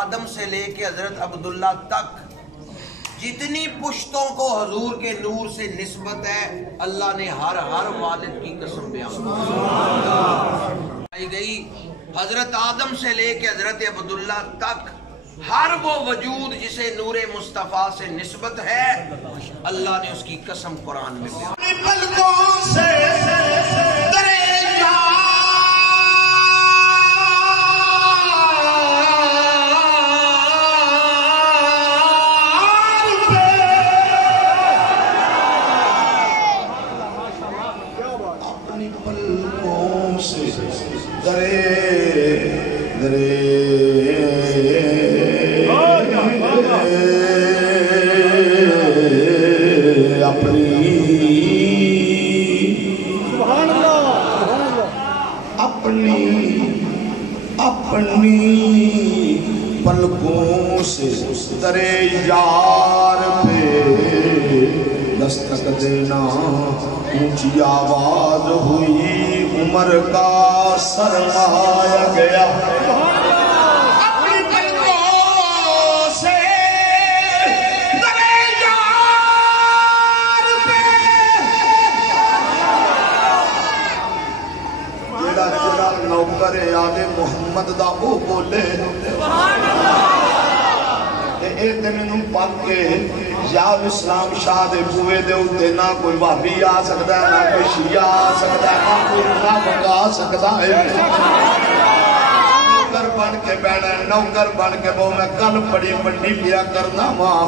آدم سے لے کے حضرت عبداللہ تک جتنی پشتوں کو حضور کے نور سے نسبت ہے، اللہ نے ہر والد کی قسم بیان آئی گئی۔ حضرت آدم سے لے کے حضرت عبداللہ تک ہر وہ وجود جسے نور مصطفیٰ سے نسبت ہے، اللہ نے اس کی قسم قرآن میں بیان اپنی پلکوں سے درے یار پہ دستک دینا، اونچی آواز ہوئی، عمر کا سرمایا گیا۔ اپنی پلکوں سے درے یار پہ جڑا نوکر یاد محمد دا او بولے اے دن نو پاک کے یا اسلام شاہ دے بوئے دے اتے نہ کوئی بھابی آ سکتا ہے، نہ کوئی شیعہ آ سکتا ہے، نہ کوئی منافق آ سکتا ہے۔ نوکر بن کے بیٹھا ہے، نوکر بن کے وہ میں کل بڑی بڑی لیا کرنا ماں